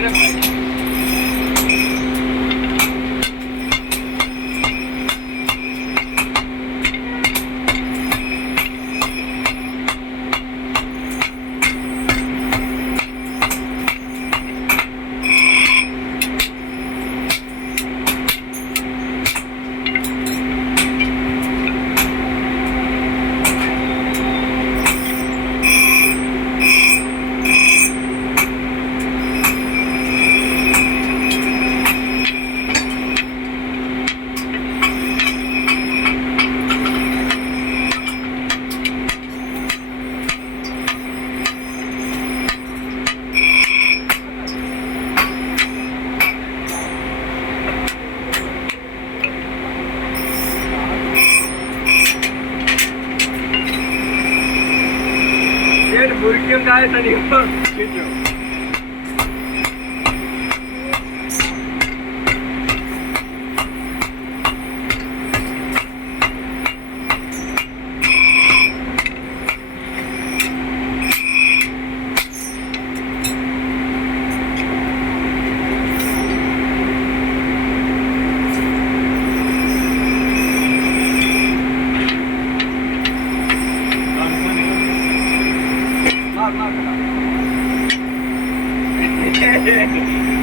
रे भाई। बुरकियों का है तनी खींचो।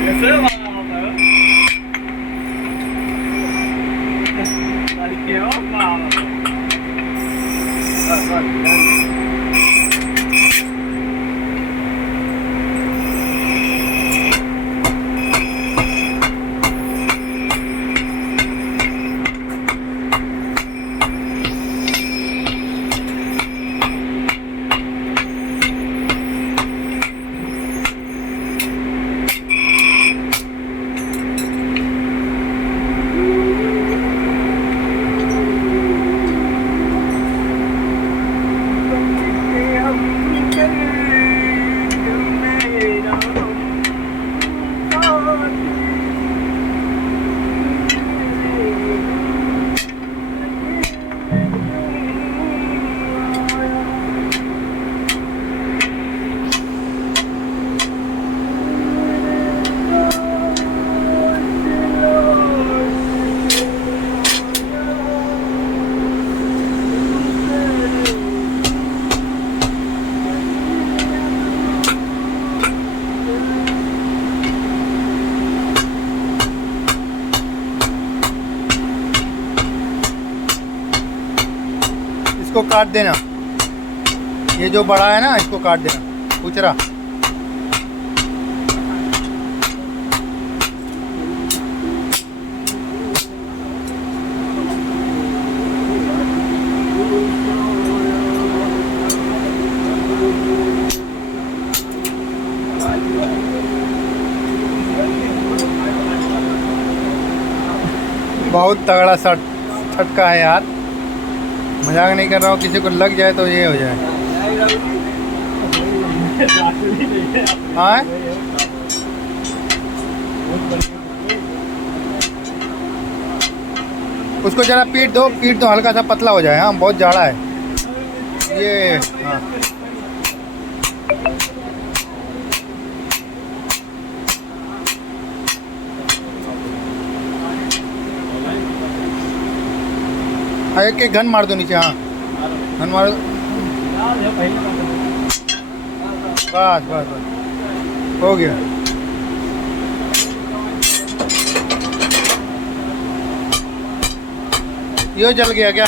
Eso va a matar. ¿Qué va? इसको काट देना, ये जो बड़ा है ना इसको काट देना कुचरा। बहुत तगड़ा झटका है यार, मजाक नहीं कर रहा हूँ। किसी को लग जाए तो ये हो जाए। हाँ उसको जरा पीट दो, हल्का सा पतला हो जाए। हाँ बहुत जाड़ा है ये। हाँ एक एक घन मार दो नीचे। हाँ घन मार दो, बस बस बस हो गया। ये जल गया क्या?